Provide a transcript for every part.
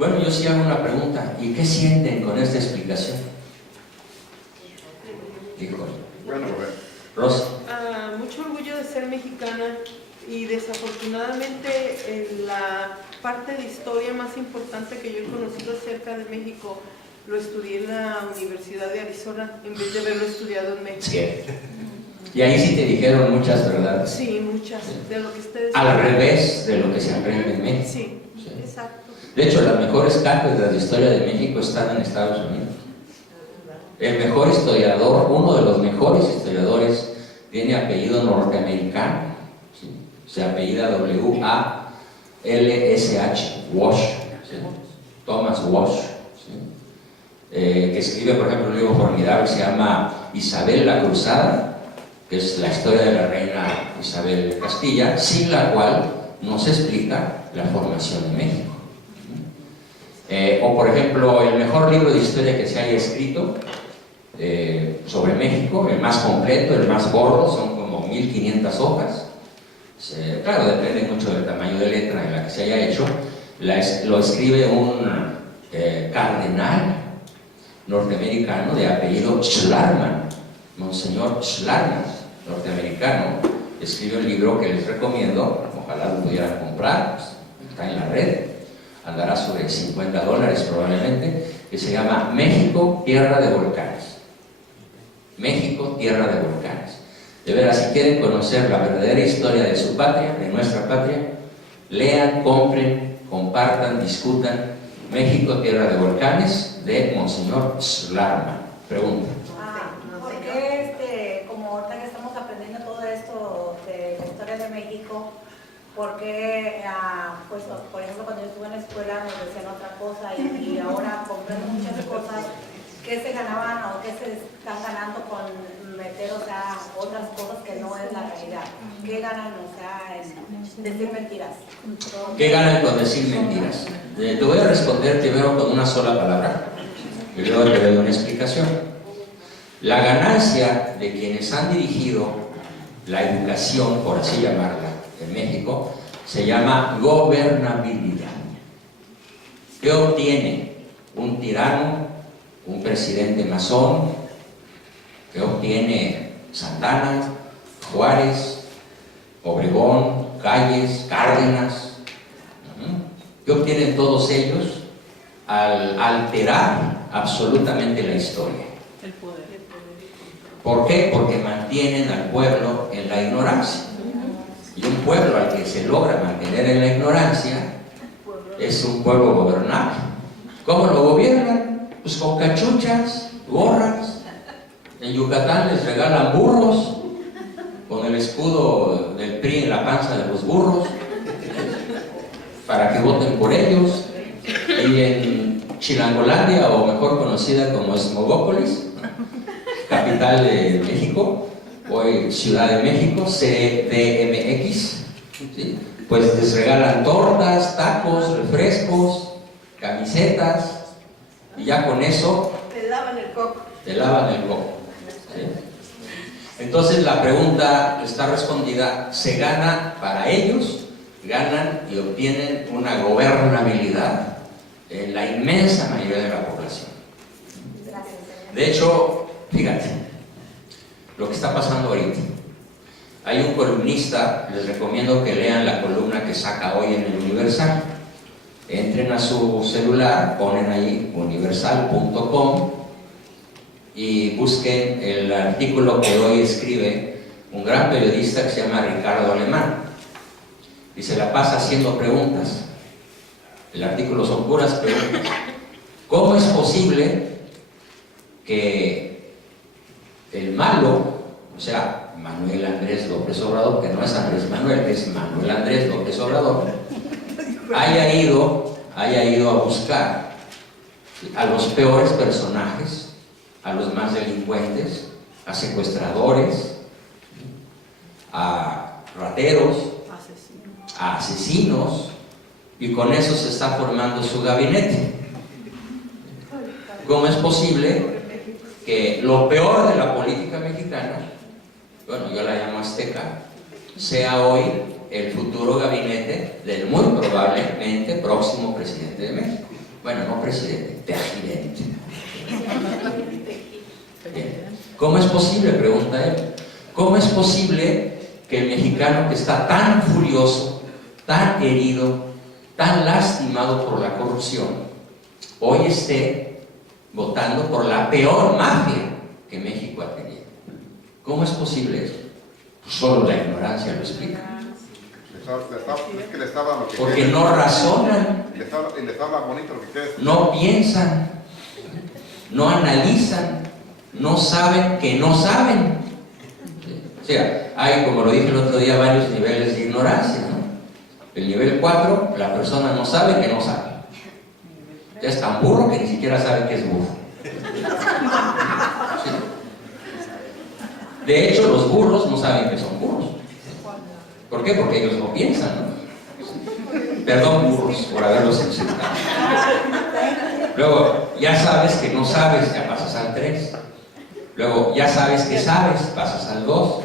Bueno, yo sí hago una pregunta, ¿y qué sienten con esta explicación? Híjole. Bueno, Rosa. Mucho orgullo de ser mexicana y desafortunadamente la parte de historia más importante que yo he conocido acerca de México lo estudié en la Universidad de Arizona en vez de haberlo estudiado en México. Sí. Y ahí sí te dijeron muchas verdades. Sí, muchas de lo que ustedes... Al revés de lo que se aprende en México. Sí, Sí. exacto. De hecho, las mejores cátedras de historia de México están en Estados Unidos. El mejor historiador, uno de los mejores historiadores, tiene apellido norteamericano, ¿sí? Se apellida W-A-L-S-H, Walsh, ¿sí? Thomas Walsh, ¿sí? Que escribe, por ejemplo, un libro formidable que se llama Isabel la Cruzada, que es la historia de la reina Isabel de Castilla, sin la cual no se explica la formación de México. O por ejemplo, el mejor libro de historia que se haya escrito sobre México, el más completo, el más gordo, son como 1500 hojas. Claro, depende mucho del tamaño de letra en la que se haya hecho. Lo escribe un cardenal norteamericano de apellido Schlarman, Monseñor Schlarman, norteamericano. Escribe un libro que les recomiendo, ojalá lo pudieran comprar, está en la red, andará sobre $50 probablemente, que se llama México, Tierra de Volcanes. México, Tierra de Volcanes. De veras, si quieren conocer la verdadera historia de su patria, de nuestra patria, lean, compren, compartan, discutan México, Tierra de Volcanes, de Monseñor Schlarman. Pregunta. ¿Por qué, como ahorita que estamos aprendiendo todo esto de la historia de México, por qué, pues, por ejemplo, cuando yo estuve en la escuela nos decían otra cosa y ahora comprendo muchas cosas, qué se ganaban o qué se están ganando con meter, o sea, otras cosas que no es la realidad? ¿Qué ganan, o sea, en decir mentiras? ¿Qué ganan con decir mentiras? Te voy a responder primero con una sola palabra y luego te doy una explicación. La ganancia de quienes han dirigido la educación, por así llamarla, en México, se llama gobernabilidad. ¿Qué obtiene un tirano, un presidente masón? ¿Qué obtiene Santana, Juárez, Obregón, Calles, Cárdenas? ¿Qué obtienen todos ellos al alterar absolutamente la historia? El poder. ¿Por qué? Porque mantienen al pueblo en la ignorancia. Y un pueblo al que se logra mantener en la ignorancia es un pueblo gobernable. ¿Cómo lo gobiernan? Pues con cachuchas, gorras. En Yucatán les regalan burros, con el escudo del PRI en la panza de los burros, para que voten por ellos. Y en Chilangolandia, o mejor conocida como Smogópolis, capital de México, hoy Ciudad de México, CDMX, ¿sí? Pues les regalan tortas, tacos, refrescos, camisetas, y ya con eso Te lavan el coco. te lavan el coco, ¿sí? Entonces la pregunta está respondida. Se gana para ellos, ganan y obtienen una gobernabilidad en la inmensa mayoría de la población. De hecho, fíjate lo que está pasando ahorita. Hay un columnista, les recomiendo que lean la columna que saca hoy en el Universal. Entren a su celular, ponen ahí universal.com y busquen el artículo que hoy escribe un gran periodista que se llama Ricardo Alemán, y se la pasa haciendo preguntas. El artículo son puras preguntas. ¿Cómo es posible que el malo, o sea, Manuel Andrés López Obrador, que no es Andrés Manuel, es Manuel Andrés López Obrador, haya ido a buscar a los peores personajes, a los más delincuentes, a secuestradores, a rateros, a asesinos, y con eso se está formando su gabinete? ¿Cómo es posible que lo peor de la política mexicana, bueno, yo la llamo azteca, sea hoy el futuro gabinete del muy probablemente próximo presidente de México? Bueno, no presidente, presidente. Bien. ¿Cómo es posible? Pregunta él. ¿Cómo es posible que el mexicano que está tan furioso, tan herido, tan lastimado por la corrupción, hoy esté votando por la peor mafia que México ha tenido? ¿Cómo es posible eso? Pues solo la ignorancia lo explica. Es que le estaba lo que Porque quiere. no razonan, Le estaba bonito lo que quiere. no piensan, no analizan, no saben que no saben. O sea, hay, como lo dije el otro día, varios niveles de ignorancia, ¿no? El nivel 4, la persona no sabe que no sabe. Ya es tan burro que ni siquiera sabe que es burro. Sí. De hecho, los burros no saben que son burros. ¿Por qué? Porque ellos no piensan, ¿no? Perdón, burros, por haberlos insultado. Luego, ya sabes que no sabes, ya pasas al 3. Luego, ya sabes que sabes, pasas al 2.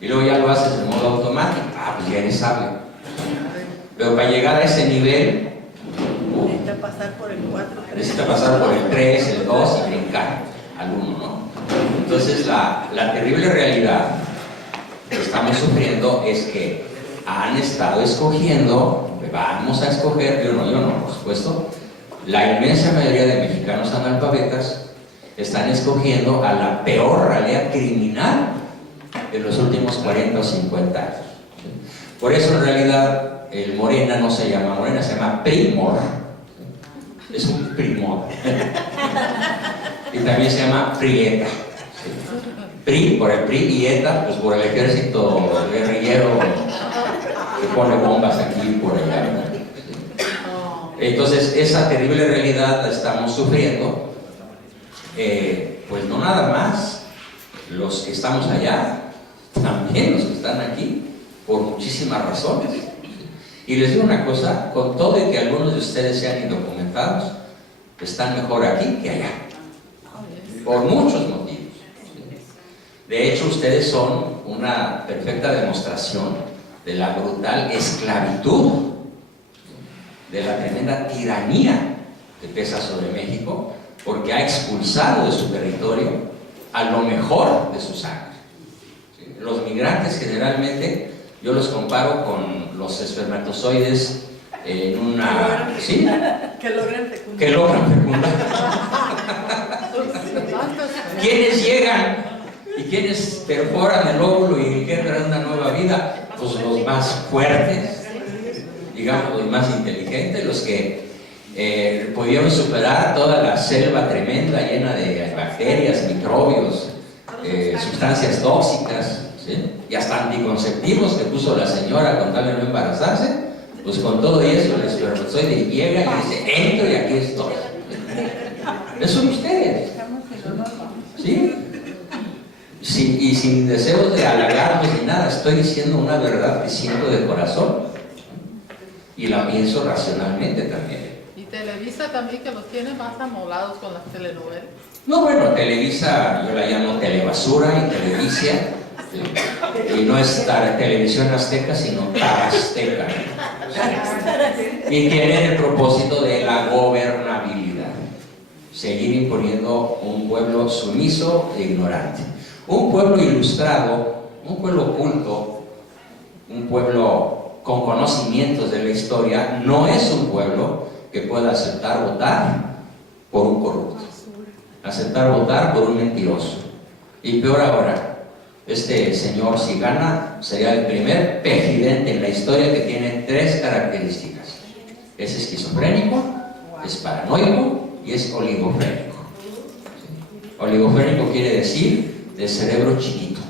Y luego ya lo haces de modo automático. Pues ya eres sabio. Pero para llegar a ese nivel, Necesita pasar por el 4. necesita pasar por el 3, el 2 y brincar al 1, ¿no? Entonces, la terrible realidad que estamos sufriendo es que han estado escogiendo, vamos a escoger, yo no, por supuesto, la inmensa mayoría de mexicanos analfabetas están escogiendo a la peor ralea criminal de los últimos 40 o 50 años. Por eso en realidad el Morena no se llama Morena, se llama Primor. Es un primor. Y también se llama Prieta. PRI por el PRI y ETA pues por el ejército guerrillero que pone bombas aquí y por allá, ¿no? Entonces esa terrible realidad la estamos sufriendo, pues no nada más los que estamos allá, también los que están aquí, por muchísimas razones. Y les digo una cosa, con todo y que algunos de ustedes sean indocumentados, están mejor aquí que allá, por muchos motivos. De hecho, ustedes son una perfecta demostración de la brutal esclavitud, de la tremenda tiranía que pesa sobre México, porque ha expulsado de su territorio a lo mejor de su sangre. ¿Sí? Los migrantes generalmente, yo los comparo con los espermatozoides en una... ¿Sí? Que logran fecundar. Que logran fecundar. ¿Quiénes llegan? ¿Y quiénes perforan el óvulo y engendran una nueva vida? Pues los más fuertes, digamos los más inteligentes, los que pudieron superar toda la selva tremenda llena de bacterias, microbios, sustancias tóxicas, ¿sí? Y hasta anticonceptivos que puso la señora con tal de no embarazarse. Pues con todo eso el espermatozoide llega y dice, entro y aquí estoy. Eso son ustedes. ¿Sí? Y sin deseos de halagarlos ni nada, estoy diciendo una verdad que siento de corazón y la pienso racionalmente también. Y Televisa también, que los tiene más amolados con las telenovelas. No, bueno, Televisa yo la llamo telebasura y televicia, ¿sí? Y no es televisión azteca, sino Azteca. Y tiene el propósito de la gobernabilidad, seguir imponiendo un pueblo sumiso e ignorante. Un pueblo ilustrado, un pueblo culto, un pueblo con conocimientos de la historia, no es un pueblo que pueda aceptar votar por un corrupto, aceptar votar por un mentiroso. Y peor ahora, este señor, si gana, sería el primer presidente en la historia que tiene 3 características. Es esquizofrénico, es paranoico y es oligofrénico. Oligofrénico quiere decir de cerebro chiquito.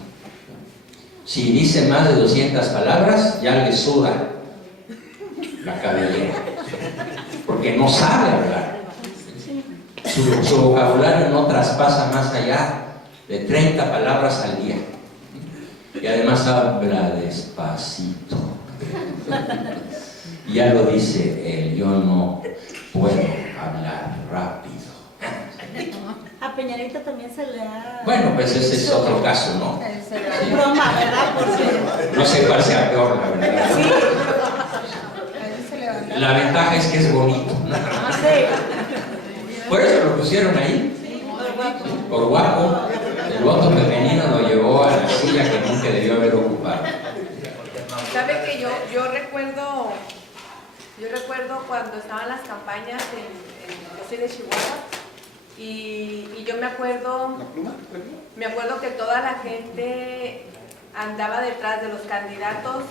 Si dice más de 200 palabras, ya le suda la cabellera, porque no sabe hablar. Su vocabulario no traspasa más allá de 30 palabras al día. Y además habla despacito. Y ya lo dice él, yo no puedo hablar rápido. A Peñarita también se le ha... Bueno, pues ese es otro caso, ¿no? Se le ha broma, ¿verdad? Porque... No sé cuál sea peor, la verdad. Sí. La ventaja es que es bonito, ¿no? Sí. pusieron ahí? Por guapo. Por guapo. El voto femenino lo llevó a la silla que nunca debió haber ocupado. ¿Sabe que yo recuerdo cuando estaban las campañas yo soy de Chihuahua y yo me acuerdo que toda la gente andaba detrás de los candidatos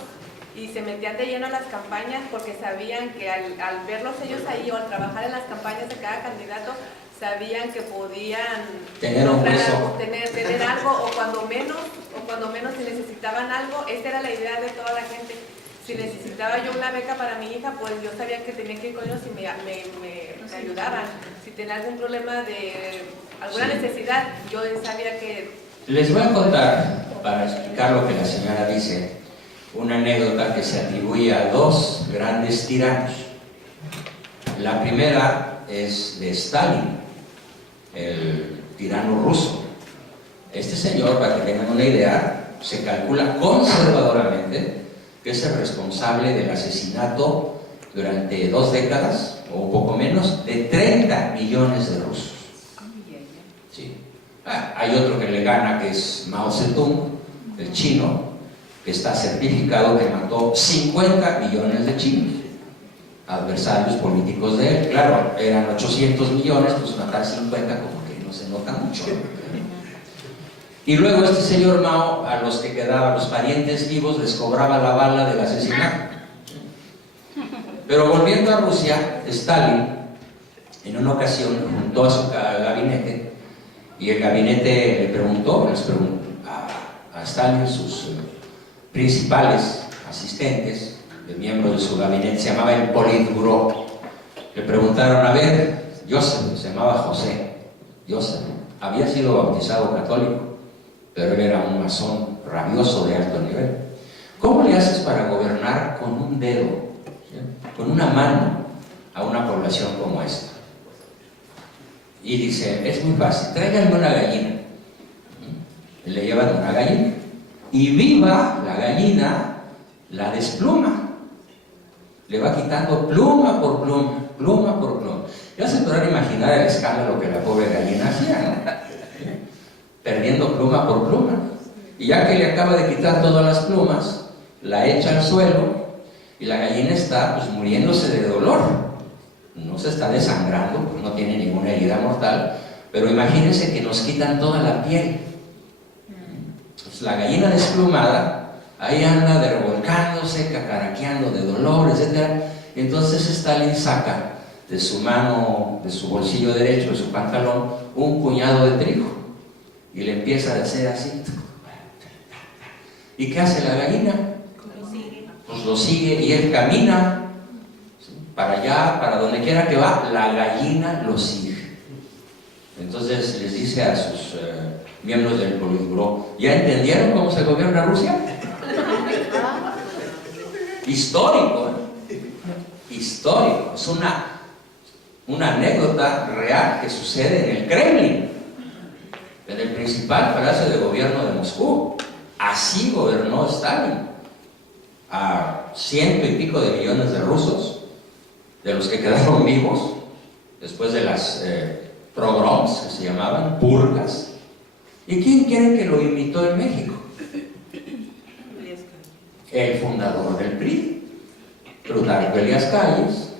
y se metían de lleno a las campañas porque sabían que al verlos ellos ahí o al trabajar en las campañas de cada candidato sabían que podían tener un hueso, tener algo o cuando menos si necesitaban algo. Esa era la idea de toda la gente. Si necesitaba yo una beca para mi hija, pues yo sabía que tenía que ir con ellos y me ayudaban. Si tenía algún problema de alguna necesidad, yo sabía que... Les voy a contar, para explicar lo que la señora dice, una anécdota que se atribuye a dos grandes tiranos. La primera es de Stalin, el tirano ruso. Este señor, para que tengan una idea, se calcula conservadoramente que es el responsable del asesinato durante 2 décadas, o un poco menos, de 30 millones de rusos. Sí. Hay otro que le gana, que es Mao Zedong, el chino, que está certificado que mató 50 millones de chinos, adversarios políticos de él. Claro, eran 800 millones, pues matar 50 como que no se nota mucho. Y luego este señor Mao, a los que quedaban, los parientes vivos, les cobraba la bala del asesinato. Pero volviendo a Rusia, Stalin, en una ocasión, juntó a su gabinete, y el gabinete les preguntó a Stalin, sus principales asistentes, de miembros de su gabinete, se llamaba el Politburó. Le preguntaron, a ver, Joseph, se llamaba José, Joseph, había sido bautizado católico, pero él era un masón rabioso de alto nivel. ¿Cómo le haces para gobernar con un dedo, ¿sí?, con una mano, a una población como esta? Y dice, es muy fácil, tráiganme una gallina. Y le llevan una gallina, y viva la gallina, la despluma. Le va quitando pluma por pluma, pluma por pluma. Ya se podrán imaginar el escándalo que la pobre gallina hacía, ¿no? Perdiendo pluma por pluma. Y ya que le acaba de quitar todas las plumas, la echa al suelo y la gallina está pues muriéndose de dolor. No se está desangrando, pues no tiene ninguna herida mortal, pero imagínense que nos quitan toda la piel. Pues la gallina desplumada ahí anda revolcándose, cacaraqueando de dolor, etc. Y entonces Stalin saca de su mano, de su bolsillo derecho, de su pantalón, un puñado de trigo y le empieza a hacer así. ¿Y qué hace la gallina? Pues lo sigue y él camina para allá, para donde quiera que va, la gallina lo sigue. Entonces les dice a sus miembros del Politburó, ¿ya entendieron cómo se gobierna Rusia? Histórico, ¿eh? Histórico. Es una anécdota real que sucede en el Kremlin, en el principal palacio de gobierno de Moscú. Así gobernó Stalin a 100 y pico de millones de rusos, de los que quedaron vivos después de las pogroms, que se llamaban purgas. ¿Y quién quieren que lo imitó en México? El fundador del PRI, Plutarco Elías Calles.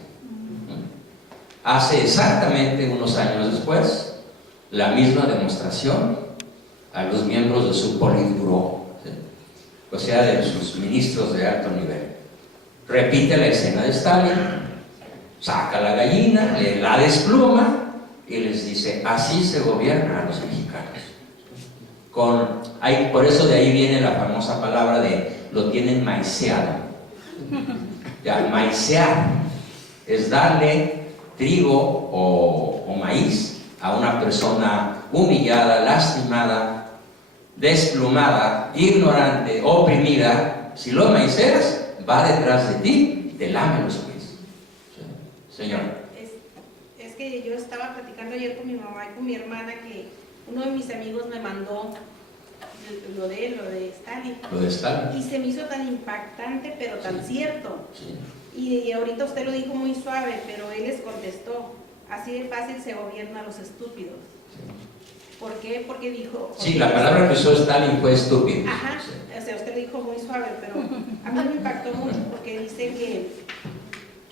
Hace exactamente unos años después la misma demostración a los miembros de su Politburó, ¿sí?, o sea, de sus ministros de alto nivel. Repite la escena de Stalin, saca la gallina, la despluma y les dice, así se gobierna a los mexicanos. Por eso de ahí viene la famosa palabra de lo tienen maiceado. Ya, maicear es darle trigo o maíz a una persona humillada, lastimada, desplumada, ignorante, oprimida. Si lo maiceas, va detrás de ti y te lame los pies. Señora. Es que yo estaba platicando ayer con mi mamá y con mi hermana que uno de mis amigos me mandó lo de Stalin. Lo de Stalin. Y se me hizo tan impactante, pero tan Sí. cierto. Sí. Y ahorita usted lo dijo muy suave, pero él les contestó. así de fácil se gobierna a los estúpidos. ¿Por qué? Porque dijo... Sí, la palabra que usó Stalin fue estúpido. Ajá, Sí. o sea, usted lo dijo muy suave, pero a mí me impactó mucho porque dice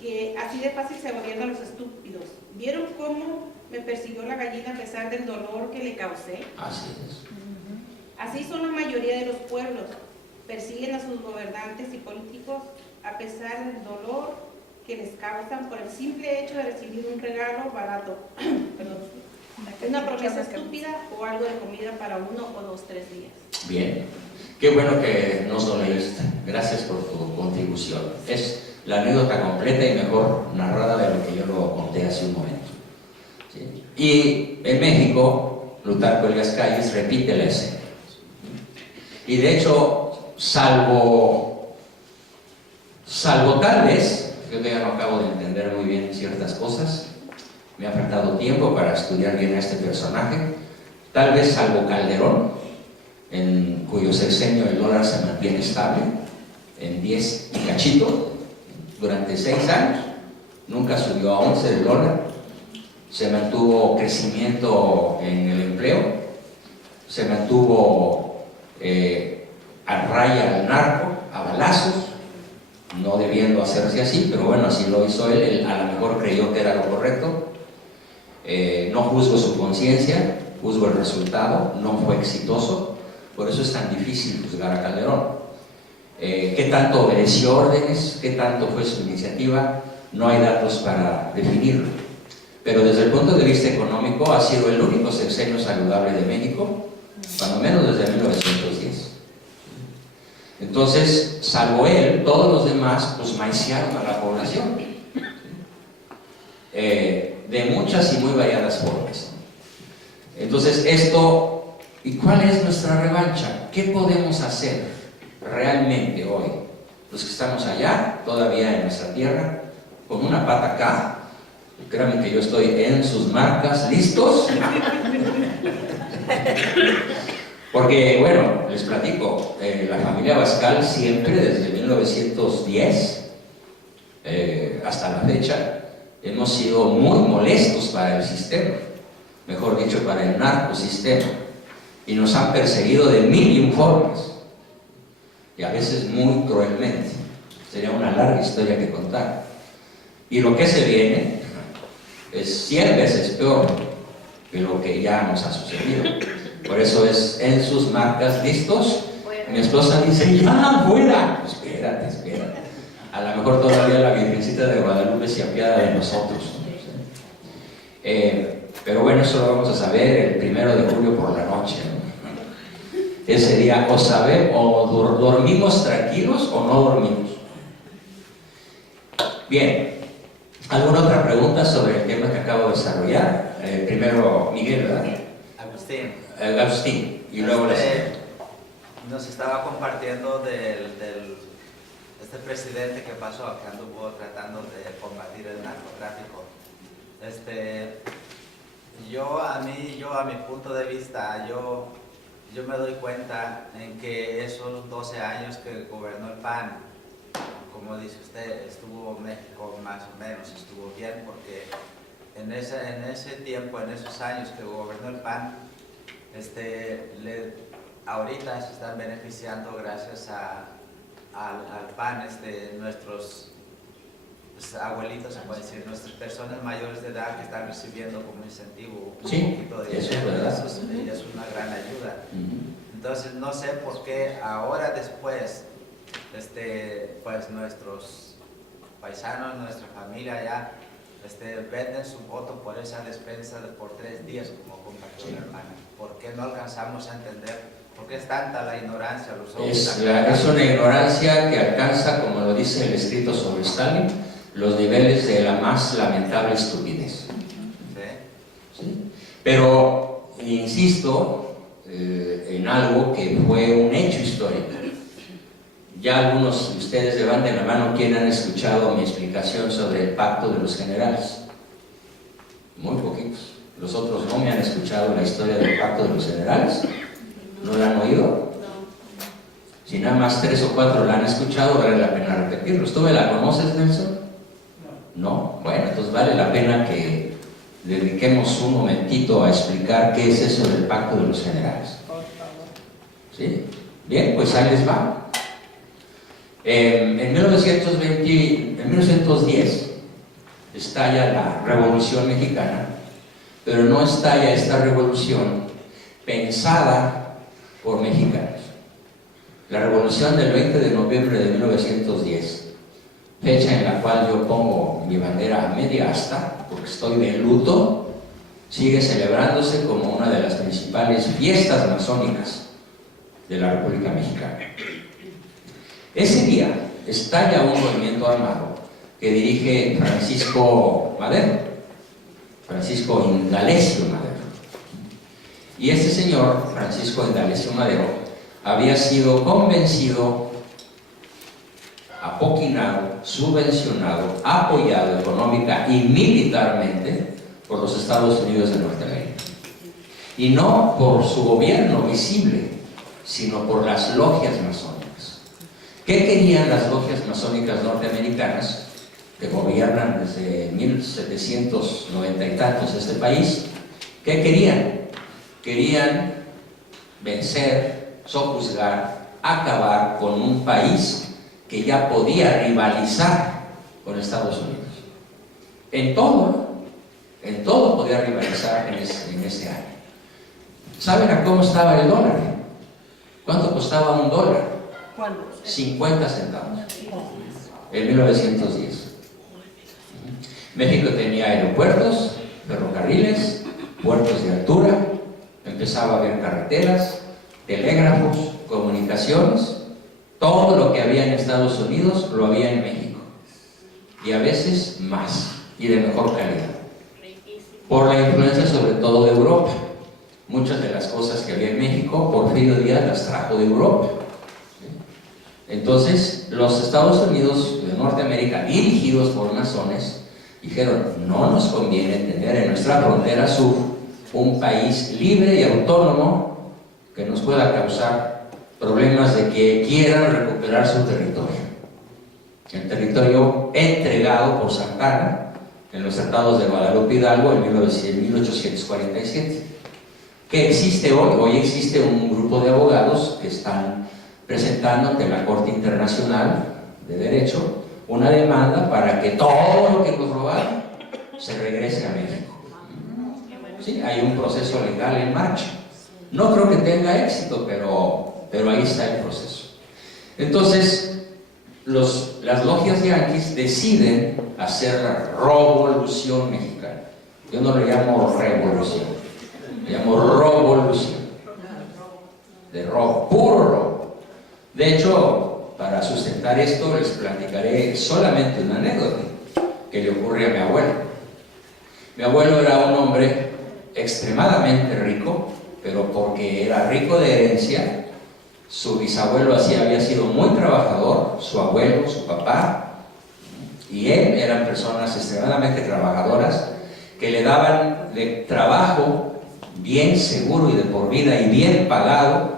que así de fácil se gobiernan los estúpidos. ¿Vieron cómo me persiguió la gallina a pesar del dolor que le causé? Así es. Así son la mayoría de los pueblos. Persiguen a sus gobernantes y políticos a pesar del dolor que les causan por el simple hecho de recibir un regalo barato. Perdón. Una promesa estúpida o algo de comida para 1 o 2, 3 días. Bien, qué bueno que nos lo leíste. Gracias por tu contribución. Es la anécdota completa y mejor narrada de lo que yo lo conté hace un momento. ¿Sí? Y en México, Plutarco Elías Calles repite la escena. Y de hecho, salvo tal vez, yo todavía no acabo de entender muy bien ciertas cosas, me ha faltado tiempo para estudiar bien a este personaje, tal vez salvo Calderón, en cuyo sexenio el dólar se mantiene estable, en 10 y cachito, durante 6 años, nunca subió a 11 el dólar, se mantuvo crecimiento en el empleo, se mantuvo a raya al narco, a balazos, no debiendo hacerse así, pero bueno, así lo hizo él a lo mejor creyó que era lo correcto. No juzgo su conciencia, juzgo el resultado, no fue exitoso, por eso es tan difícil juzgar a Calderón. ¿Qué tanto obedeció órdenes? ¿Qué tanto fue su iniciativa? No hay datos para definirlo. Pero desde el punto de vista económico ha sido el único sexenio saludable de México, cuando menos desde 1910. Entonces, salvo él, todos los demás pues maiciaron a la población. De muchas y muy variadas formas. Entonces esto, ¿y cuál es nuestra revancha? ¿Qué podemos hacer realmente hoy? Los que estamos allá, todavía en nuestra tierra, con una pata acá, créanme que yo estoy en sus marcas, ¿listos? Porque, bueno, les platico, la familia Abascal siempre, desde 1910 hasta la fecha, hemos sido muy molestos para el sistema, mejor dicho, para el narcosistema, y nos han perseguido de 1000 formas, y a veces muy cruelmente. Sería una larga historia que contar. Y lo que se viene es 100 veces peor que lo que ya nos ha sucedido. Por eso es en sus marcas, ¿listos? Mi esposa dice, ¡ya, fuera! Espérate, espérate. A lo mejor todavía la Virgencita de Guadalupe se apiada de nosotros. Pero bueno, eso lo vamos a saber el 1 de julio por la noche, ¿no? Ese día o dormimos tranquilos o no dormimos. Bien, ¿alguna otra pregunta sobre el tema que acabo de desarrollar? Primero Miguel, ¿verdad? Agustín, y luego nos estaba compartiendo este presidente que pasó, que anduvo tratando de combatir el narcotráfico. Yo a mi punto de vista, yo me doy cuenta en que esos 12 años que gobernó el PAN, como dice usted, estuvo México más o menos, estuvo bien, porque en ese tiempo, en esos años que gobernó el PAN, ahorita se están beneficiando gracias al PAN, nuestros abuelitos, se puede decir, nuestras personas mayores de edad que están recibiendo como incentivo un poquito de dinero. Eso es una gran ayuda. Entonces no sé por qué ahora después, pues nuestros paisanos, nuestra familia ya venden su voto por esa despensa por 3 días, como compartió la hermana. ¿Por qué no alcanzamos a entender? ¿Por qué es tanta la ignorancia? Es una ignorancia que alcanza, como lo dice el escrito sobre Stalin, los niveles de la más lamentable estupidez. ¿Sí? Pero insisto en algo que fue un hecho histórico. Ya algunos de ustedes levanten la mano quien han escuchado mi explicación sobre el pacto de los generales. Muy poquitos. Los otros no me han escuchado la historia del pacto de los generales. ¿No la han oído? Si nada más 3 o 4 la han escuchado, vale la pena repetirlo. ¿Tú me la conoces, Nelson? No. Bueno, entonces vale la pena que dediquemos un momentito a explicar qué es eso del Pacto de los Generales. ¿Sí? Bien, pues ahí les va. En 1910 estalla la Revolución Mexicana, pero no estalla esta revolución pensada por mexicanos. La revolución del 20 de noviembre de 1910, fecha en la cual yo pongo mi bandera a media asta, porque estoy de luto, sigue celebrándose como una de las principales fiestas masónicas de la República Mexicana. Ese día estalla un movimiento armado que dirige Francisco Indalecio Madero. Y este señor, Francisco Indalecio Madero, había sido convencido, apoquinado, subvencionado, apoyado económica y militarmente por los Estados Unidos de Norteamérica. Y no por su gobierno visible, sino por las logias masónicas. ¿Qué querían las logias masónicas norteamericanas, que gobiernan desde 1790 y tantos este país? ¿Qué querían? Querían vencer, sojuzgar, acabar con un país que ya podía rivalizar con Estados Unidos. En todo podía rivalizar en ese año. ¿Saben a cómo estaba el dólar? ¿Cuánto costaba un dólar? ¿Cuándo? 50 centavos. En 1910. México tenía aeropuertos, ferrocarriles, puertos de altura, empezaba a haber carreteras, telégrafos, comunicaciones. Todo lo que había en Estados Unidos lo había en México, y a veces más, y de mejor calidad, por la influencia sobre todo de Europa. Muchas de las cosas que había en México, Porfirio Díaz las trajo de Europa. Entonces, los Estados Unidos de Norteamérica, dirigidos por masones, dijeron: no nos conviene tener en nuestra frontera sur un país libre y autónomo que nos pueda causar problemas de que quieran recuperar su territorio. El territorio entregado por Santa Anna en los tratados de Guadalupe Hidalgo en 1847. ¿Qué existe hoy? Hoy existe un grupo de abogados que están presentando ante la Corte Internacional de Derecho una demanda para que todo lo que nos robaron se regrese a México. Sí, hay un proceso legal en marcha. No creo que tenga éxito, pero ahí está el proceso. Entonces, las logias yanquis deciden hacer la revolución mexicana. Yo no le llamo revolución, le llamo revolución. De robo, puro robo. De hecho, para sustentar esto, les platicaré solamente una anécdota que le ocurre a mi abuelo. Mi abuelo era un hombre extremadamente rico, pero porque era rico de herencia. Su bisabuelo había sido muy trabajador, su abuelo, su papá y él eran personas extremadamente trabajadoras que le daban de trabajo bien seguro y de por vida y bien pagado.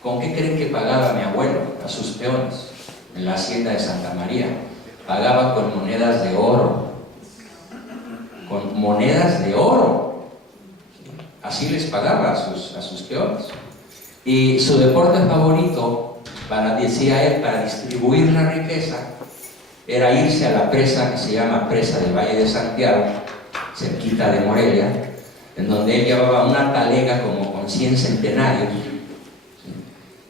¿Con qué creen que pagaba mi abuelo a sus peones en la hacienda de Santa María? Pagaba con monedas de oro, con monedas de oro. Así les pagaba a sus peones. Y su deporte favorito, decía él, para distribuir la riqueza, era irse a la presa que se llama Presa del Valle de Santiago, cerquita de Morelia, en donde él llevaba una talega como con 100 centenarios,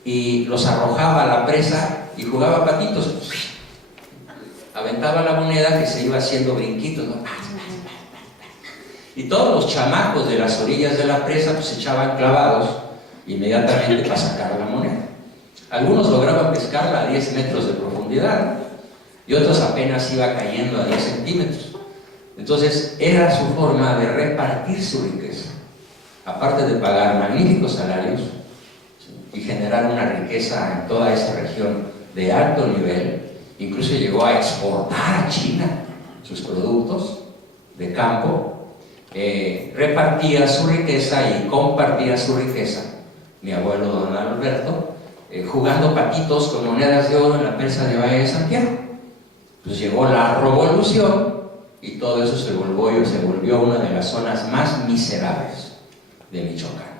y los arrojaba a la presa y jugaba patitos. Aventaba la moneda que se iba haciendo brinquitos, ¿no? Y todos los chamacos de las orillas de la presa pues echaban clavados inmediatamente para sacar la moneda. Algunos lograban pescarla a 10 metros de profundidad y otros apenas iba cayendo a 10 centímetros. Entonces era su forma de repartir su riqueza, aparte de pagar magníficos salarios y generar una riqueza en toda esa región de alto nivel. Incluso llegó a exportar a China sus productos de campo. Repartía su riqueza y compartía su riqueza mi abuelo don Alberto, jugando patitos con monedas de oro en la presa de Valle de Santiago. Pues llegó la revolución y todo eso se volvió una de las zonas más miserables de Michoacán.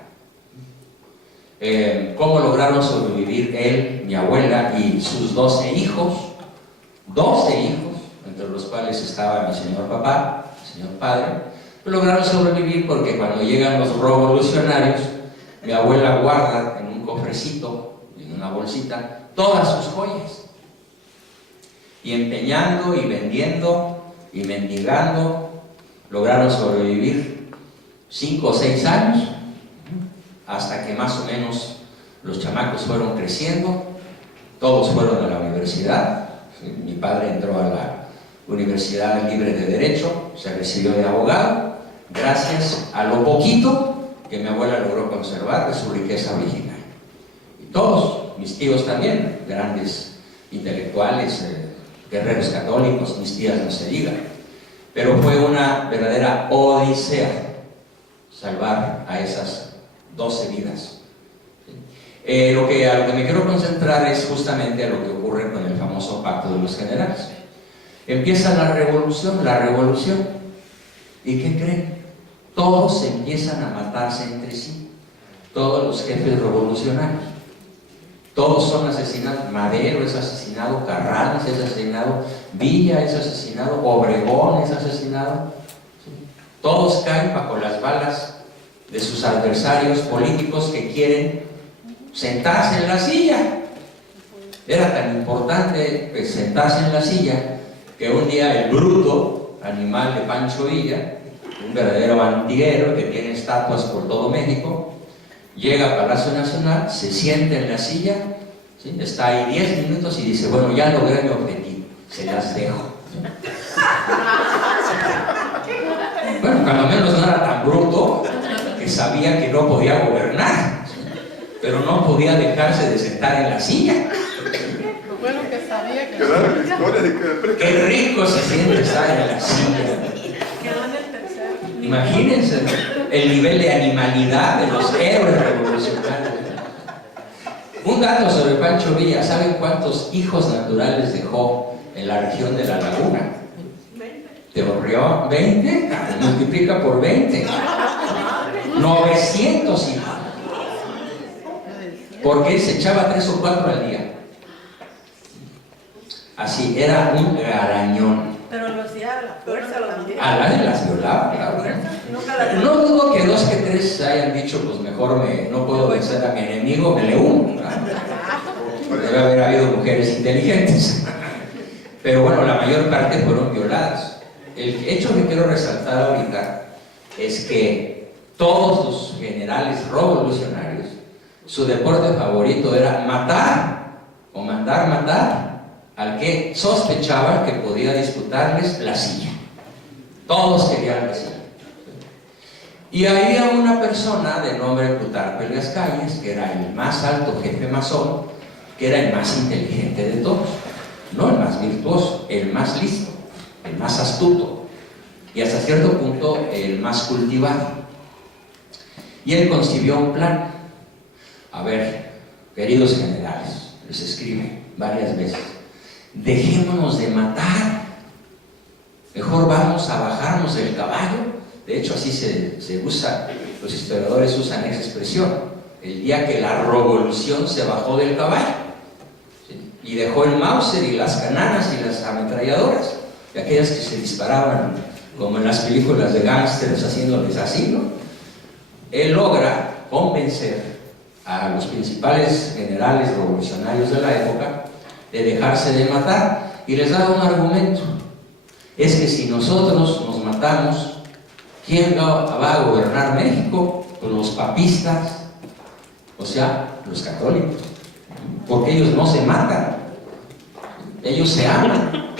¿Cómo lograron sobrevivir él, mi abuela y sus 12 hijos? 12 hijos, entre los cuales estaba mi señor papá, mi señor padre. Lograron sobrevivir porque cuando llegan los revolucionarios, mi abuela guarda en un cofrecito, en una bolsita, todas sus joyas. Y empeñando y vendiendo y mendigando, lograron sobrevivir 5 o 6 años, hasta que más o menos los chamacos fueron creciendo, todos fueron a la universidad. ¿Sí? Mi padre entró a la Universidad Libre de Derecho, se recibió de abogado, gracias a lo poquito que mi abuela logró conservar de su riqueza original. Y todos, mis tíos también, grandes intelectuales, guerreros católicos, mis tías no se digan. Pero fue una verdadera odisea salvar a esas 12 vidas. A lo que me quiero concentrar es justamente a lo que ocurre con el famoso Pacto de los Generales. Empieza la revolución, ¿y qué creen? Todos empiezan a matarse entre sí, todos los jefes revolucionarios. Todos son asesinados. Madero es asesinado, Carranza es asesinado, Villa es asesinado, Obregón es asesinado. ¿Sí? Todos caen bajo las balas de sus adversarios políticos que quieren sentarse en la silla. Era tan importante sentarse en la silla que un día el bruto animal de Pancho Villa, un verdadero antiguero que tiene estatuas por todo México, llega a Palacio Nacional, se sienta en la silla, ¿sí? Está ahí 10 minutos y dice: bueno, ya logré mi objetivo, se las dejo. Bueno, cuando menos no era tan bruto, que sabía que no podía gobernar, pero no podía dejarse de sentar en la silla. Lo bueno que sabía que... Qué rico se siente estar en la silla. Quedó en el tercero. Imagínense el nivel de animalidad de los héroes revolucionarios. Un dato sobre Pancho Villa: ¿saben cuántos hijos naturales dejó en la región de La Laguna? ¿Te ocurrió? ¿20? Multiplica por 20. 900 hijos. Porque él se echaba 3 o 4 al día. Así, era un garañón. Pero lo hacía a la fuerza también. A nadie las violaba, claro. No dudo que 2 que 3 hayan dicho: pues mejor no puedo vencer a mi enemigo, me le uno. Debe haber habido mujeres inteligentes. Pero bueno, la mayor parte fueron violadas. El hecho que quiero resaltar ahorita es que todos los generales revolucionarios, su deporte favorito era matar o mandar matar al que sospechaban que podía disputarles la silla. Todos querían la silla. Y había una persona de nombre Plutarco Elías Calles, que era el más alto jefe masón, que era el más inteligente de todos, no el más virtuoso, el más listo, el más astuto y hasta cierto punto el más cultivado. Y él concibió un plan. A ver, queridos generales, les escribe varias veces: dejémonos de matar, mejor vamos a bajarnos del caballo. De hecho, así se usa, los historiadores usan esa expresión: el día que la revolución se bajó del caballo, ¿sí? Y dejó el Mauser y las cananas y las ametralladoras, de aquellas que se disparaban como en las películas de gángsters, haciéndoles así, ¿no? Él logra convencer a los principales generales revolucionarios de la época de dejarse de matar, y les da un argumento: es que si nosotros nos matamos, ¿quién va a gobernar México? Pues los papistas, o sea, los católicos, porque ellos no se matan, ellos se aman.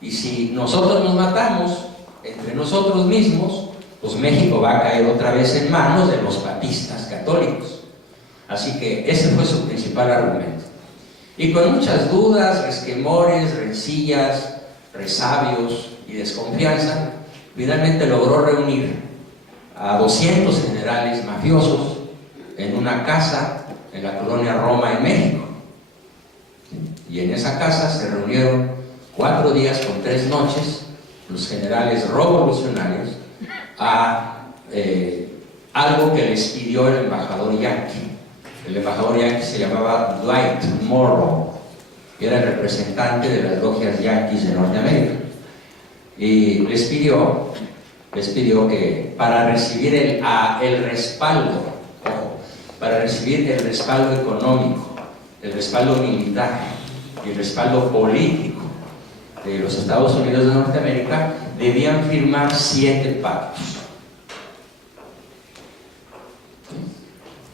Y si nosotros nos matamos entre nosotros mismos, pues México va a caer otra vez en manos de los papistas católicos. Así que ese fue su principal argumento. Y con muchas dudas, resquemores, rencillas, resabios y desconfianza, finalmente logró reunir a 200 generales mafiosos en una casa en la colonia Roma, en México. Y en esa casa se reunieron 4 días con 3 noches los generales revolucionarios, a algo que les pidió el embajador yanqui. El embajador yanqui se llamaba Dwight Morrow, que era el representante de las logias yanquis de Norteamérica. Y les pidió que para recibir el respaldo, ojo, para recibir el respaldo económico, el respaldo militar y el respaldo político de los Estados Unidos de Norteamérica, debían firmar 7 pactos.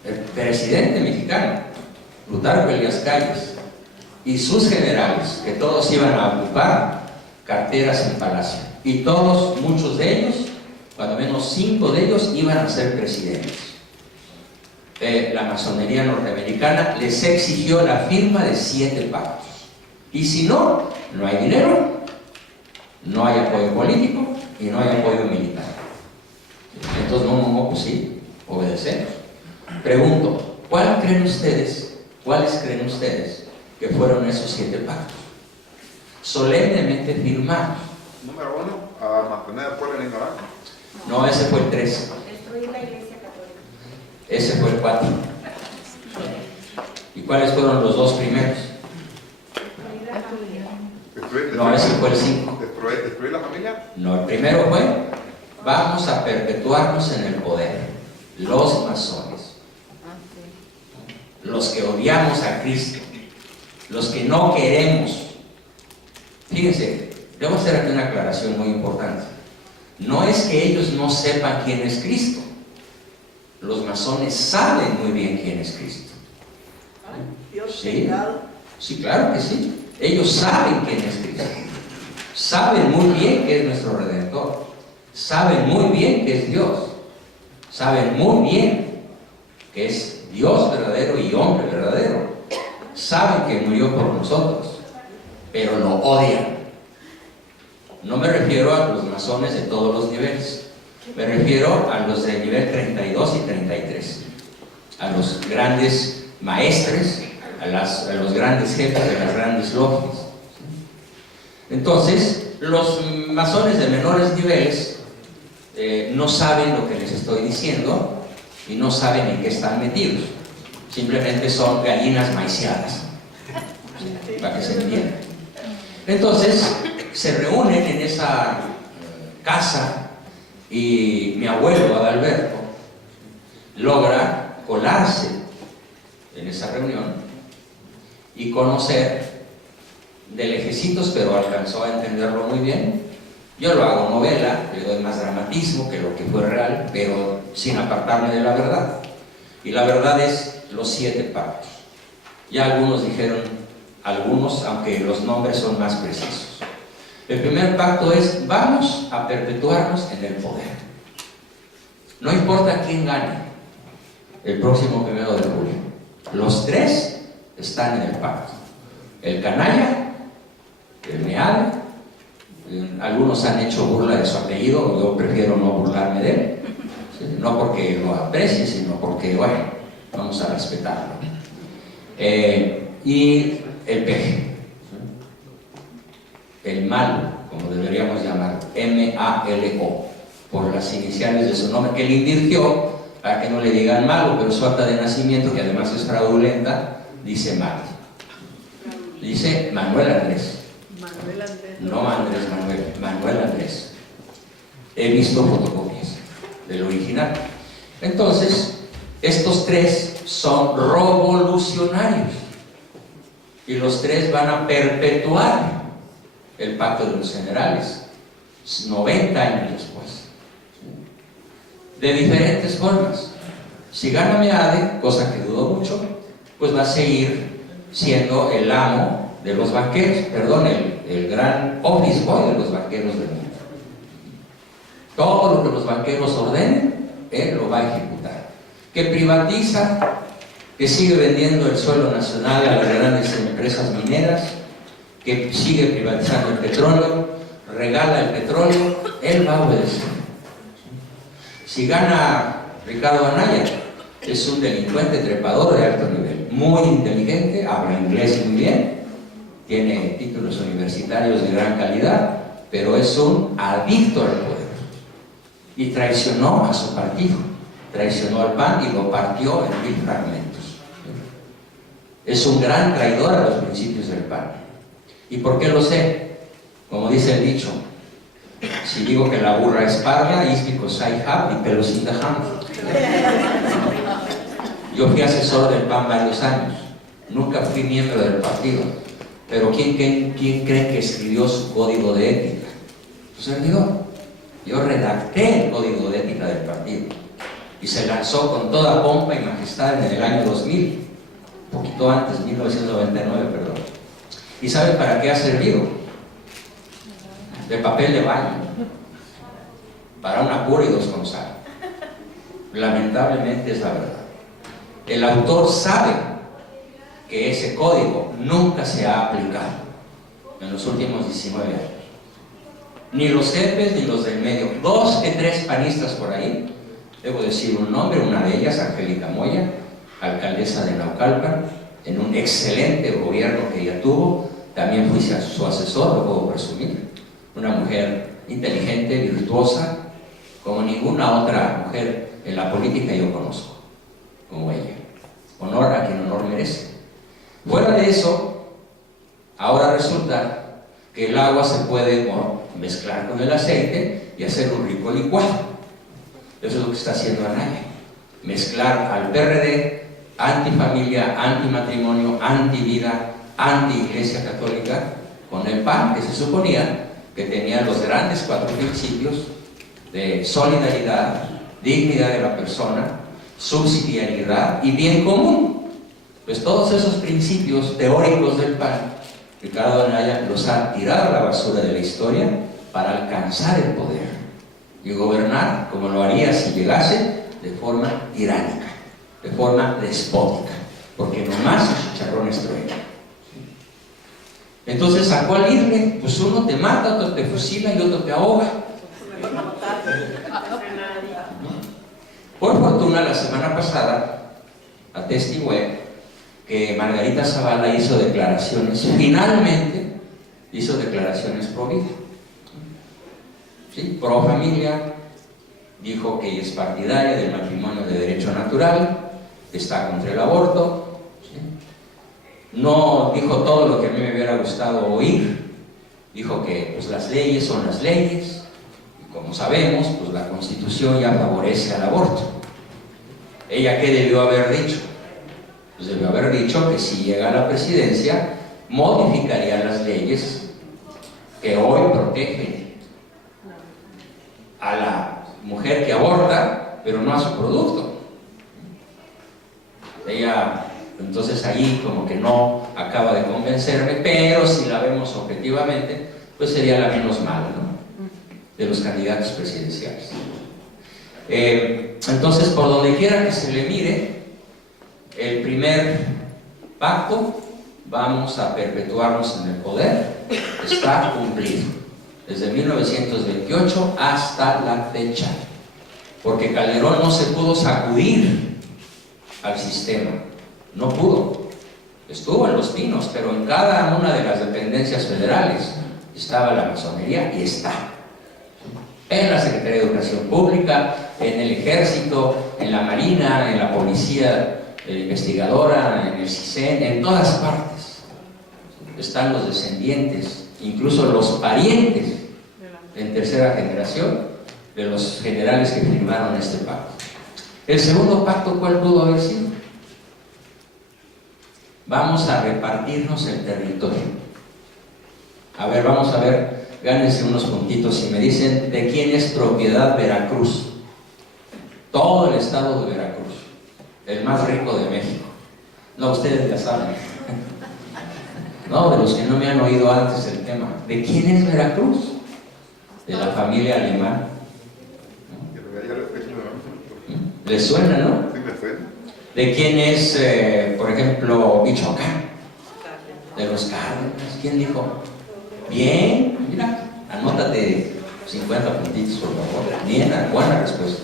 El presidente mexicano, Plutarco Elías Calles, y sus generales, que todos iban a ocupar carteras en Palacio, y todos, muchos de ellos, cuando menos 5 de ellos, iban a ser presidentes. La masonería norteamericana les exigió la firma de 7 pactos, y si no, no hay dinero, no hay apoyo político y no hay apoyo militar. Entonces, pues sí, obedecemos. Pregunto, ¿cuáles creen ustedes que fueron esos 7 pactos? Solemnemente firmados. Número 1, a mantener al pueblo en ignorancia. No, ese fue el 3. Destruir la Iglesia Católica. Ese fue el 4. ¿Y cuáles fueron los 2 primeros? No, ese fue el 5. ¿Destruir la familia? No, el primero fue: vamos a perpetuarnos en el poder. Los masones, los que odiamos a Cristo, los que no queremos. Fíjense, debo hacer aquí una aclaración muy importante. No es que ellos no sepan quién es Cristo. Los masones saben muy bien quién es Cristo. Sí, sí, claro que sí. Ellos saben quién es Cristo. Saben muy bien que es nuestro Redentor. Saben muy bien que es Dios. Saben muy bien que es Dios verdadero y hombre verdadero. Saben que murió por nosotros, pero lo odian. No me refiero a los masones de todos los niveles. Me refiero a los de nivel 32 y 33. A los grandes maestres, a los grandes jefes de las grandes logias. Entonces, los masones de menores niveles no saben lo que les estoy diciendo y no saben en qué están metidos. Simplemente son gallinas maiceadas, para que se entienda. Entonces, se reúnen en esa casa y mi abuelo Adalberto logra colarse en esa reunión y conocer de lejecitos, pero alcanzó a entenderlo muy bien. Yo lo hago novela, le doy más dramatismo que lo que fue real, pero sin apartarme de la verdad. Y la verdad es los 7 pactos. Ya algunos dijeron, aunque los nombres son más precisos. El primer pacto es: vamos a perpetuarnos en el poder. No importa quién gane el próximo 1 de julio. Los 3 están en el pacto. El canalla, el meade. Algunos han hecho burla de su apellido, yo prefiero no burlarme de él, ¿sí? No porque lo aprecie, sino porque, bueno, vamos a respetarlo. Y el peje, ¿sí? El malo, como deberíamos llamarlo, M-A-L-O, por las iniciales de su nombre, que le invirtió para que no le digan malo, pero su acta de nacimiento, que además es fraudulenta, dice malo. Dice Manuel Andrés. No Andrés Manuel, Manuel Andrés. He visto fotocopias del original. Entonces, estos 3 son revolucionarios y los 3 van a perpetuar el pacto de los generales 90 años después, de diferentes formas. Si gana Meade, cosa que dudo mucho, pues va a seguir siendo el amo de los banqueros, perdón, el gran office boy de los banqueros del mundo. Todo lo que los banqueros ordenen, él lo va a ejecutar. Que privatiza, que sigue vendiendo el suelo nacional a las grandes empresas mineras, que sigue privatizando el petróleo, regala el petróleo, él va a obedecer. Si gana Ricardo Anaya, es un delincuente trepador de alto nivel, muy inteligente, habla inglés muy bien, tiene títulos universitarios de gran calidad, pero es un adicto al poder. Y traicionó a su partido, traicionó al PAN y lo partió en 1000 fragmentos. Es un gran traidor a los principios del PAN. ¿Y por qué lo sé? Como dice el dicho, si digo que la burra es parda, it's because I have the pelos in the hand. Yo fui asesor del PAN varios años, nunca fui miembro del partido, pero ¿quién cree que escribió su código de ética? Su servidor. Yo redacté el código de ética del partido y se lanzó con toda pompa y majestad en el año 2000, un poquito antes, 1999, perdón. ¿Y sabe para qué ha servido? De papel de baño, para una pura y dos con sal. Lamentablemente es la verdad. El autor sabe que ese código nunca se ha aplicado en los últimos 19 años. Ni los jefes ni los del medio. 2 que 3 panistas por ahí, debo decir un nombre, una de ellas, Angélica Moya, alcaldesa de Naucalpan, en un excelente gobierno que ella tuvo. También fui su asesor, lo puedo presumir. Una mujer inteligente, virtuosa, como ninguna otra mujer en la política yo conozco, como ella. Honor a quien honor merece. Fuera de eso, ahora resulta que el agua se puede mezclar con el aceite y hacer un rico licuado. Eso es lo que está haciendo Anaya. Mezclar al PRD, antifamilia, antimatrimonio, antivida, anti-iglesia católica, con el PAN, que se suponía que tenía los grandes 4 principios de solidaridad, dignidad de la persona, subsidiariedad y bien común. Pues todos esos principios teóricos del PAN, Ricardo Anaya los ha tirado a la basura de la historia para alcanzar el poder y gobernar como lo haría si llegase, de forma tiránica, de forma despótica, porque nomás sus chicharrones truenan. Entonces, ¿a cuál irle? Pues uno te mata, otro te fusila y otro te ahoga. Por fortuna, la semana pasada atestigué que Margarita Zavala hizo declaraciones, finalmente hizo declaraciones pro vida, ¿sí? Pro familia, dijo que ella es partidaria del matrimonio de derecho natural, está contra el aborto, ¿sí? No dijo todo lo que a mí me hubiera gustado oír, dijo que pues, las leyes son las leyes, y como sabemos, pues la Constitución ya favorece al aborto. ¿Ella qué debió haber dicho? Pues debió haber dicho que si llega a la presidencia, modificaría las leyes que hoy protegen a la mujer que aborta, pero no a su producto. Ella, entonces allí como que no acaba de convencerme, pero si la vemos objetivamente, pues sería la menos mala, ¿no?, de los candidatos presidenciales. Entonces, por donde quiera que se le mire, el primer pacto, vamos a perpetuarnos en el poder, está cumplido desde 1928 hasta la fecha, porque Calderón no se pudo sacudir al sistema, no pudo. Estuvo en Los Pinos, pero en cada una de las dependencias federales estaba la masonería y está. En la Secretaría de Educación Pública, en el Ejército, en la Marina, en la Policía Investigadora, en el CISEN, en todas partes están los descendientes, incluso los parientes en tercera generación de los generales que firmaron este pacto. El segundo pacto, ¿cuál pudo haber sido? Vamos a repartirnos el territorio. A ver, vamos a ver, gánense unos puntitos y me dicen de quién es propiedad Veracruz. Todo el estado de Veracruz, el más rico de México. No, ustedes ya saben. No, de los que no me han oído antes el tema. ¿De quién es Veracruz? De la familia alemana. ¿Les suena, no? Sí, me suena. ¿De quién es, por ejemplo, Michoacán? De los Cárdenas. ¿Quién dijo? Bien, mira, anótate 50 puntitos, por favor. Bien, buena respuesta.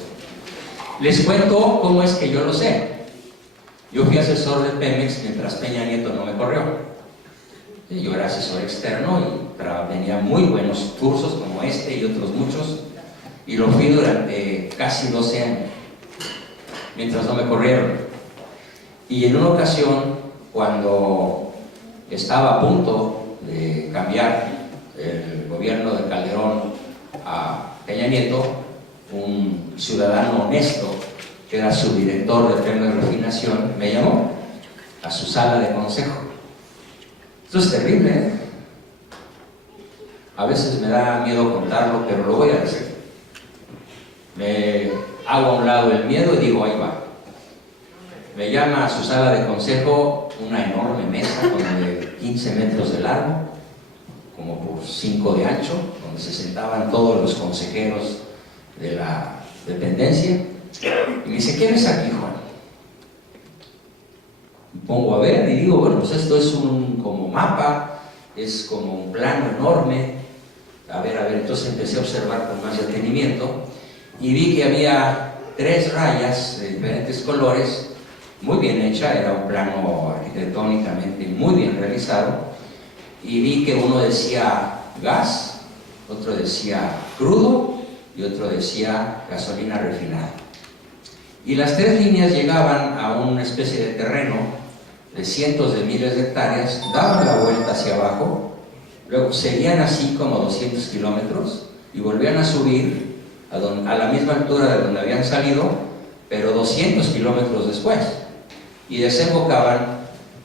Les cuento cómo es que yo lo sé. Yo fui asesor de Pemex mientras Peña Nieto no me corrió. Yo era asesor externo tenía muy buenos cursos como este y otros muchos, y lo fui durante casi 12 años, mientras no me corrieron. Y en una ocasión, cuando estaba a punto de cambiar el gobierno de Calderón a Peña Nieto, un ciudadano honesto, que era su director de Pemex Refinación, me llamó a su sala de consejo. Esto es terrible, ¿eh? A veces me da miedo contarlo, pero lo voy a decir. Me hago a un lado el miedo y digo, ahí va. Me llama a su sala de consejo, una enorme mesa como de 15 metros de largo, como por 5 de ancho, donde se sentaban todos los consejeros de la dependencia, y me dice, ¿qué ves aquí, Juan? Me pongo a ver y digo, bueno, pues esto es un como mapa, es como un plano enorme. A ver, entonces empecé a observar con más detenimiento y vi que había 3 rayas de diferentes colores, muy bien hecha, era un plano arquitectónicamente muy bien realizado, y vi que uno decía gas, otro decía crudo y otro decía gasolina refinada. Y las 3 líneas llegaban a una especie de terreno de cientos de miles de hectáreas, daban la vuelta hacia abajo, luego seguían así como 200 kilómetros y volvían a subir a la misma altura de donde habían salido, pero 200 kilómetros después, y desembocaban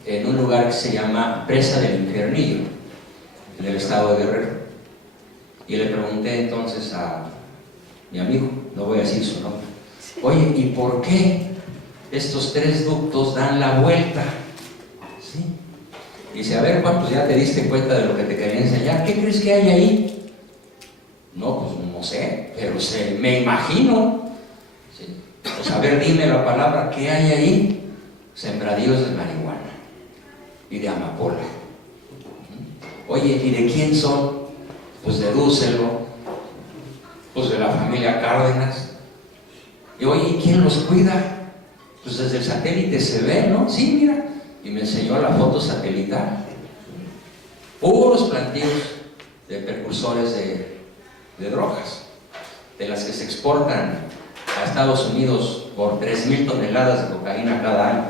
en un lugar que se llama Presa del Infiernillo, en el estado de Guerrero. Y le pregunté entonces a mi amigo, no voy a decir su nombre, oye, ¿y por qué estos 3 ductos dan la vuelta? ¿Sí? Dice, a ver, Juan, pues ya te diste cuenta de lo que te quería enseñar, ¿qué crees que hay ahí? No, pues no sé, pero me imagino. ¿Sí? Pues a ver, dime la palabra, ¿qué hay ahí? Sembradíos de marihuana y de amapola. Oye, ¿y de quién son? Pues dedúcelo, pues de la familia Cárdenas. Y oye, ¿y quién los cuida? Pues desde el satélite se ve, ¿no? Sí, mira. Y me enseñó la foto satelital. Puros plantíos de precursores de drogas, de las que se exportan a Estados Unidos por 3,000 toneladas de cocaína cada año.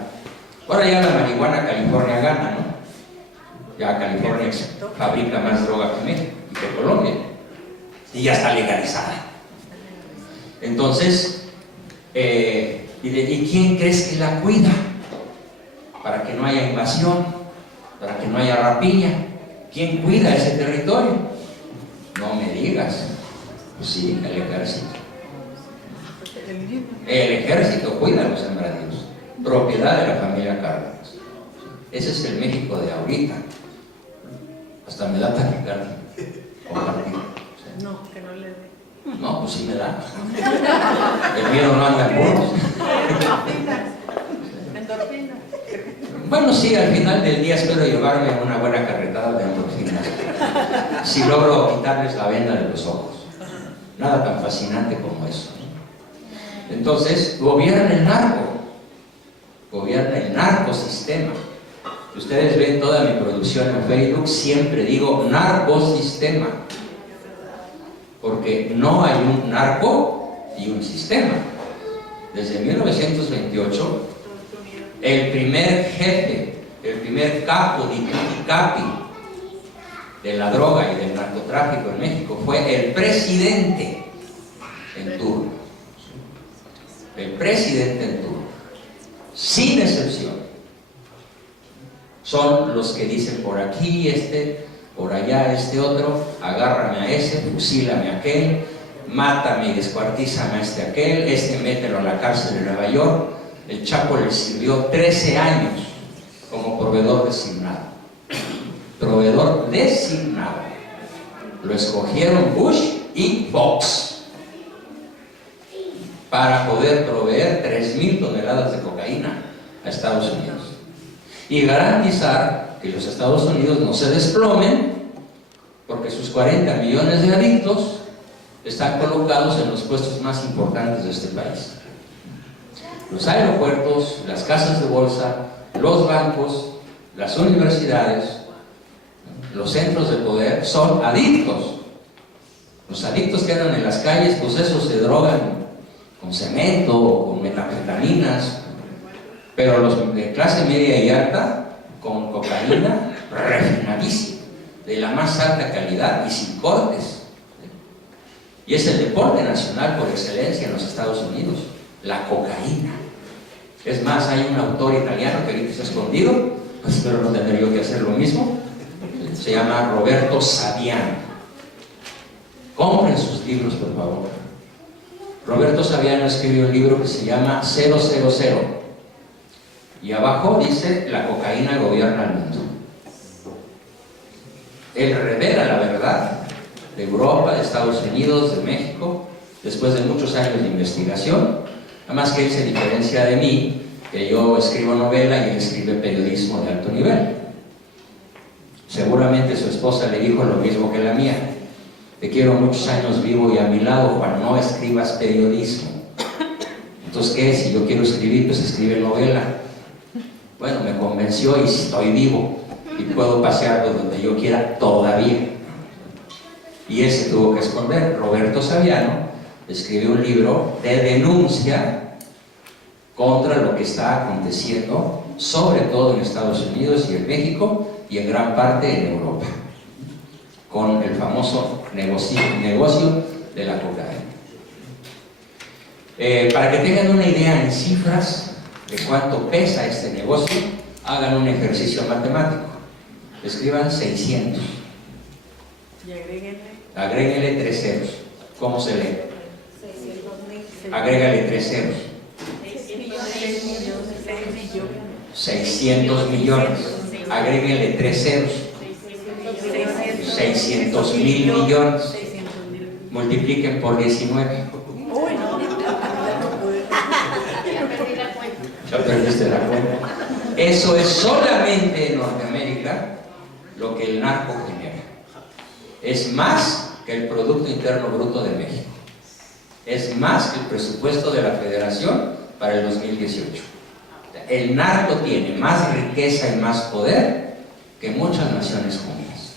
Ahora ya la marihuana California gana, ¿no? Ya California fabrica más droga que México y que Colombia, y ya está legalizada. Entonces, ¿y quién crees que la cuida? Para que no haya invasión, para que no haya rapiña. ¿Quién cuida ese territorio? No me digas. Pues sí, el ejército. El ejército cuida los sembradíos, propiedad de la familia Cárdenas. Ese es el México de ahorita. Hasta me da taquicardia compartir. No, que no le dé. No, pues sí me da. El miedo no anda en burros. Endorfinas. Bueno, sí, al final del día espero llevarme una buena carretada de endorfinas, si logro quitarles la venda de los ojos. Nada tan fascinante como eso, ¿no? Entonces, gobierna el narcosistema. Ustedes ven toda mi producción en Facebook, siempre digo narcosistema, porque no hay un narco y un sistema. Desde 1928, el primer jefe, el primer capo di capi de la droga y del narcotráfico en México fue el presidente en turno. El presidente en turno, sin excepción. Son los que dicen por aquí por allá otro, agárrame a ese, fusílame a aquel, mátame y descuartízame a aquel, mételo a la cárcel de Nueva York. El Chapo le sirvió 13 años como proveedor designado. Proveedor designado. Lo escogieron Bush y Fox para poder proveer 3,000 toneladas de cocaína a Estados Unidos y garantizar que los Estados Unidos no se desplomen, porque sus 40 millones de adictos están colocados en los puestos más importantes de este país. Los aeropuertos, las casas de bolsa, los bancos, las universidades, los centros de poder son adictos. Los adictos que andan en las calles, pues esos se drogan con cemento o con metanfetaminas, pero los de clase media y alta, con cocaína refinadísima, de la más alta calidad y sin cortes. Y es el deporte nacional por excelencia en los Estados Unidos, la cocaína. Es más, hay un autor italiano que ahorita está escondido, pues espero no tener yo que hacer lo mismo. Se llama Roberto Saviano. Compren sus libros, por favor. Roberto Saviano escribió un libro que se llama 000. Y abajo dice: la cocaína gobierna el mundo. Él revela la verdad de Europa, de Estados Unidos, de México, después de muchos años de investigación. Además que él se diferencia de mí, que yo escribo novela y él escribe periodismo de alto nivel. Seguramente su esposa le dijo lo mismo que la mía: te quiero muchos años vivo y a mi lado, Juan, no escribas periodismo. Entonces, ¿qué? Si yo quiero escribir, pues escribe novela. Bueno, me convenció y estoy vivo y puedo pasear por donde yo quiera todavía. Y él se tuvo que esconder. Roberto Saviano escribió un libro de denuncia contra lo que está aconteciendo, sobre todo en Estados Unidos y en México y en gran parte en Europa, con el famoso negocio de la cocaína. Para que tengan una idea en cifras de cuánto pesa este negocio, hagan un ejercicio matemático. Escriban 600. Y Agréguenle 3 ceros. ¿Cómo se lee? 600,000. Agrégale 3 ceros. 600 millones. Agréguenle 3 ceros. 600,000 millones. Multipliquen por 19. Ya perdiste la cuenta. Eso es solamente en Norteamérica lo que el narco genera. Es más que el Producto Interno Bruto de México. Es más que el presupuesto de la Federación para el 2018. El narco tiene más riqueza y más poder que muchas naciones juntas.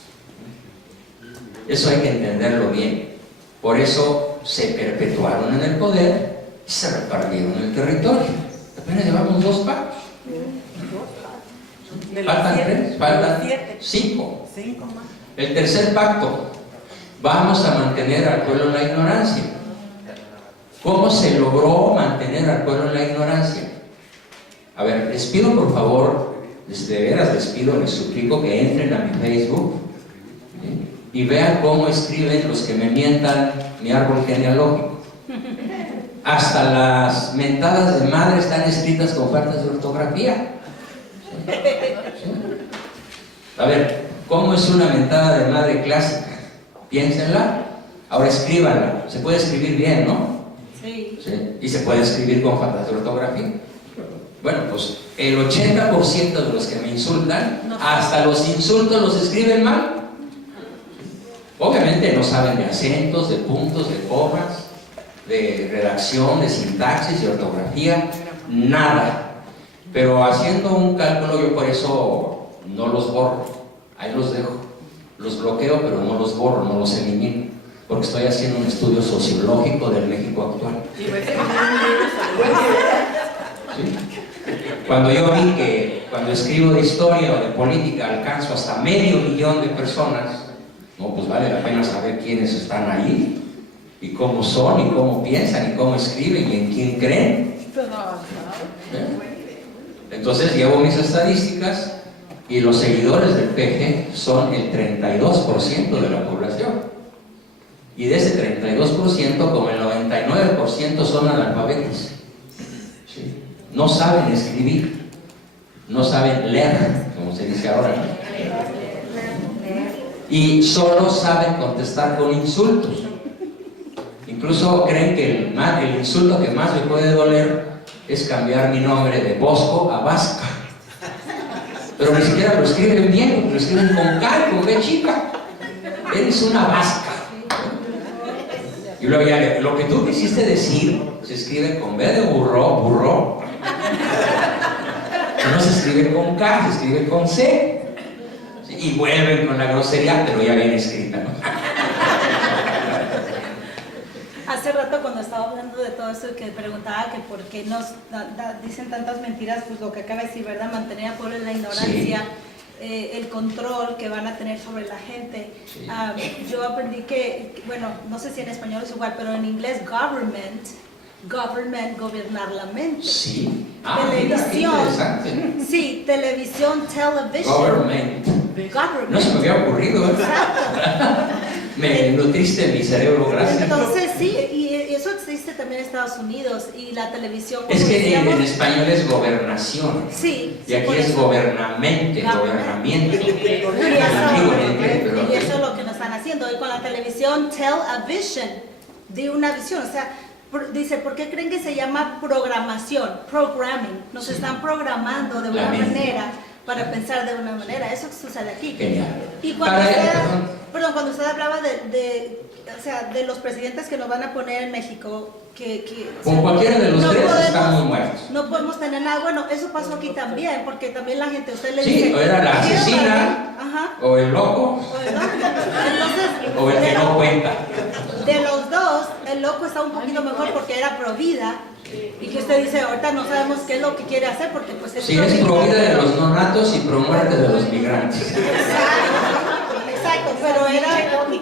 Eso hay que entenderlo bien. Por eso se perpetuaron en el poder y se repartieron el territorio. Apenas llevamos 2 pactos. Faltan 3, faltan 5. El tercer pacto: vamos a mantener al pueblo en la ignorancia. ¿Cómo se logró mantener al pueblo en la ignorancia? A ver, les pido por favor, de veras les pido, les suplico que entren a mi Facebook, ¿sí?, y vean cómo escriben los que me mientan mi árbol genealógico. Hasta las mentadas de madre están escritas con faltas de ortografía. ¿Sí? ¿Sí? A ver, ¿cómo es una mentada de madre clásica? Piénsenla. Ahora escríbanla. Se puede escribir bien, ¿no? Sí. ¿Sí? Y se puede escribir con faltas de ortografía. Bueno, pues el 80% de los que me insultan, hasta los insultos los escriben mal. Obviamente no saben de acentos, de puntos, de comas, de redacción, de sintaxis, de ortografía, nada. Pero haciendo un cálculo, yo por eso no los borro, ahí los dejo. Los bloqueo, pero no los borro, no los elimino, porque estoy haciendo un estudio sociológico del México actual. ¿Sí? Cuando yo vi que cuando escribo de historia o de política alcanzo hasta 500,000 de personas, no, pues vale la pena saber quiénes están ahí, y cómo son, y cómo piensan, y cómo escriben, y en quién creen. Entonces llevo mis estadísticas, y los seguidores del PG son el 32% de la población. Y de ese 32%, como el 99% son analfabetos. ¿Sí? No saben escribir, no saben leer, como se dice ahora, ¿no? Y solo saben contestar con insultos. Incluso creen que el insulto que más me puede doler es cambiar mi nombre de Bosco a Vasca. Pero ni siquiera lo escriben bien, lo escriben con K, con B chica. Eres una vasca. Y luego ya, lo que tú quisiste decir se escribe con B de burro, burro. No se escribe con K, se escribe con C. ¿Sí? Y vuelven con la grosería, pero ya bien escrita, ¿no? Hace rato cuando estaba hablando de todo eso, que preguntaba que por qué nos dicen tantas mentiras, pues lo que acaba de decir, ¿verdad? Mantener a pueblo en la ignorancia, el control que van a tener sobre la gente. Sí. Yo aprendí que, bueno, no sé si en español es igual, pero en inglés government, gobernar la mente. Sí. Mira, qué Televisión. interesante. Sí, televisión, television. Government. Government. No se me había ocurrido, ¿eh? Exacto. Me nutriste mi cerebro, gracias. Entonces sí, y eso existe también en Estados Unidos, y la televisión. Es como que decíamos, en español es gobernación. sí, Y aquí por es eso. gobernamente, gobernamiento. Antiguo en inglés, pero Y eso es lo que nos están haciendo. Y con la televisión, television, de una visión. O sea, dice, ¿por qué creen que se llama programación? Programming. Nos están programando de La una mente. manera para pensar de una manera. Eso sucede aquí. Genial. Y cuando Para- usted, cuando usted hablaba o sea, de los presidentes que nos van a poner en México, o Con sea, cualquiera de los no tres podemos- están muy muertos. no podemos tener nada. Bueno, eso pasó aquí también, porque también la gente, usted le Sí, dice... o era la "Quiero asesina, ganar". Ajá. o el loco, Entonces, o el que no cuenta. de los dos, el loco está un poquito mejor porque era pro vida. Y que usted dice, ahorita no sabemos qué es lo que quiere hacer porque pues Sí, es pro vida de los no natos y pro muerte de los migrantes. Exacto, pero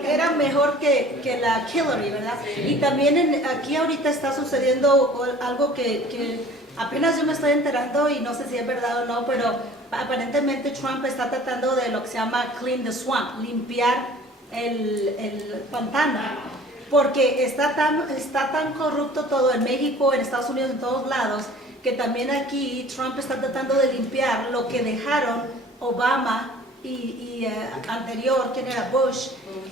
era mejor que la Hillary, ¿verdad? Y también aquí ahorita está sucediendo algo que apenas yo me estoy enterando y no sé si es verdad o no, pero aparentemente Trump está tratando de lo que se llama clean the swamp, limpiar el pantano. Porque está tan corrupto todo en México, en Estados Unidos, en todos lados, que también aquí Trump está tratando de limpiar lo que dejaron Obama y anterior, ¿quién era? Bush,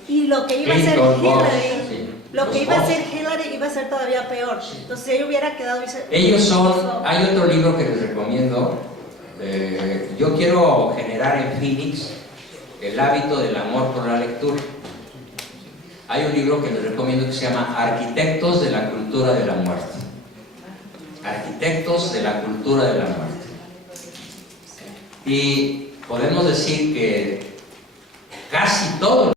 y lo que iba a ser Clinton, Bush, Hillary, sí. lo que Los iba a Bush. ser Hillary iba a ser todavía peor. Entonces si ella hubiera quedado... Ellos son, hay otro libro que les recomiendo. Yo quiero generar en Phoenix el hábito del amor por la lectura. Hay un libro que les recomiendo que se llama Arquitectos de la Cultura de la Muerte. Arquitectos de la Cultura de la Muerte. Y podemos decir que casi todos